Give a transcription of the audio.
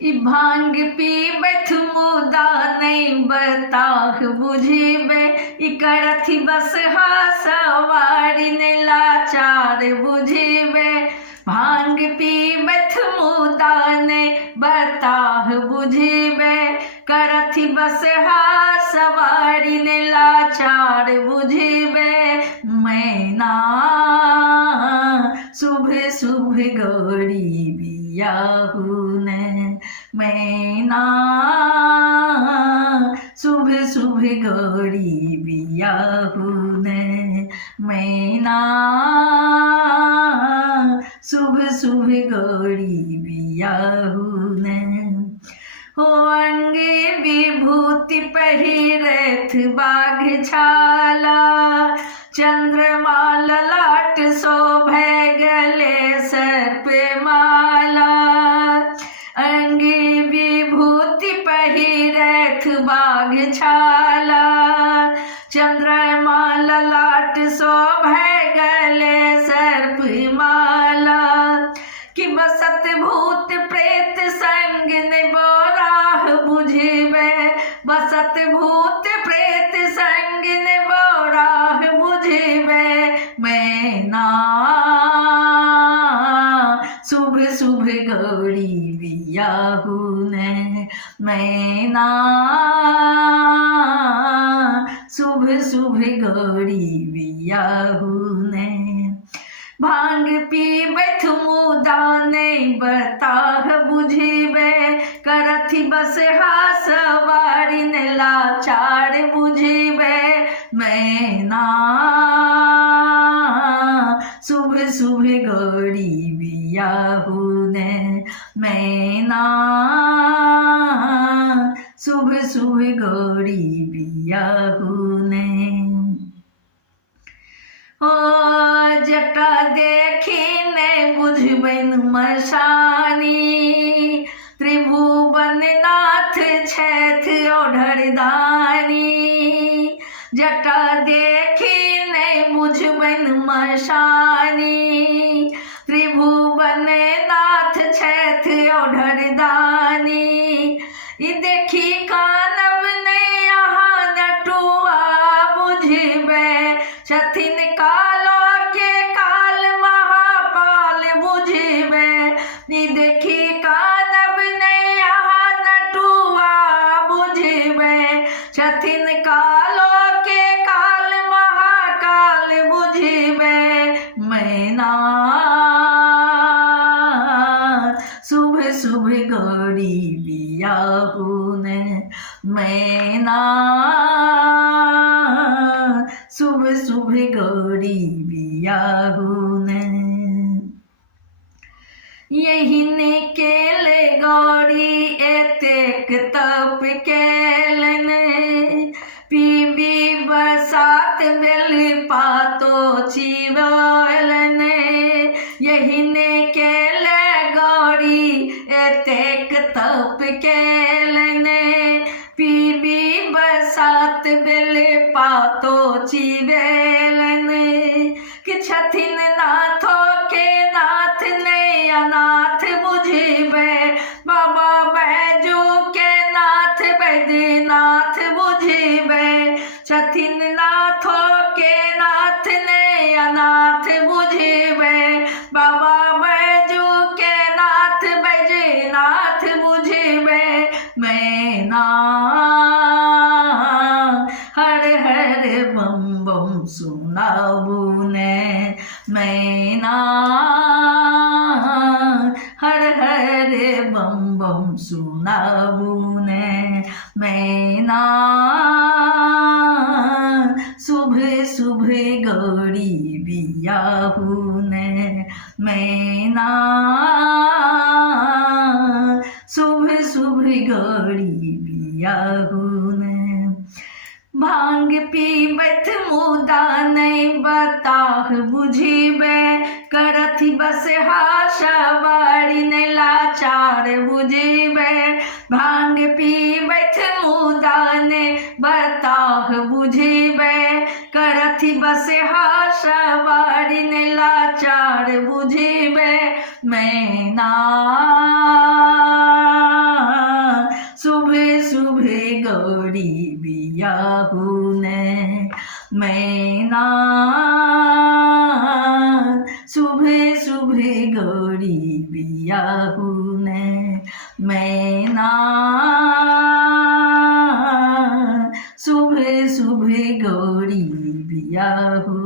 ई भांग पीबैथ मुदा नहीं बताह बुझिबे, ई करथि बस सवारी ने लाचार बुझिबे। भांग पीबैथ मुदा नहीं बताह बुझिबे, करथि बस सवारी ने लाचार बुझिबे। मैना शुभ शुभ गौरी बियाहू ने, मैना शुभ शुभ गौरी बियाहू ने, मैना शुभ शुभ गौरी बियाहू ने। हो अंगे विभूति पहिरथ बाघ छाला, चंद्रमा ललाट शोभे गले सर्प माला। अंगे विभूति पहिरथ बाघ छाला, चंद्रमा ललाट शोभे गले सर्प माला। कि बसत भूत प्रेत संग ने बोराह बुझिबे, बसत भूत प्रेत संग ने बोराह बुझिबे। मैना शुभ शुभ गौरी बियाहू ने, मैना शुभ शुभ गौरी बियाहू ने। भांग पीबैथ मुदा नहीं बताह बुझिबे, करथि बस सवारी ने लाचार बुझिबे। मैना शुभ शुभ गौरी बियाहू ने, मैना शुभ शुभ गौरी बियाहू ने। ओ जटा देखी ने बुझबैन मशानी, त्रिभुवन नाथ छैथ ओढ़रदानी। जटा देखी ने बुझबैन मशानी, त्रिभुवन नाथ छैथ ओढ़रदानी। ई देखी कानब ने यहाँ नटुआ बुझिबे, छथिन कालो के काल महापाल बुझिबे। ई देखी कानब ने यहाँ नटुआ बुझिबे, छथिन कालो के काल महाकाल बुझिबे। मैना शुभ शुभ गौरी बियाहू ने, मैना शुभ शुभ गौरी बियाहू ने। यही निकेले गौरी एतेक तप केलन, पीबी बसात बेल पातो चिबोलन। यही निकेले गौरी एतेक तप केलन, पीबी बसात बेल पातो चिबेलन। कि छथिन नाथो के नाथ ने अनाथ बुझिबे, बाबा बैजू के नाथ बैद्यनाथ बुझिबे। छथिन नाथो के नाथ ने अनाथ बुझिबे, बाबा बैजू के नाथ बैद्यनाथ बुझिबे। मैना हर हर बम बम सुनाबू ने, मैना हर हर बम बम सुनाबू ने। मैना शुभ शुभ गौरी बियाहू ने, मैना शुभ शुभ गौरी बियाहू ने। भांग पीबैथ मुदा नहीं बताह बुझिबे, करथि बस सवारी ने लाचार बुझिबे। भांग पीबैथ मुदा नहीं बताह बुझिबे, करथि बस सवारी ने लाचार बुझिबे। मैना बियाहून मैना सुबह सुबह गौरी बियाहून मैना सुबह सुबह गौरी बियाहून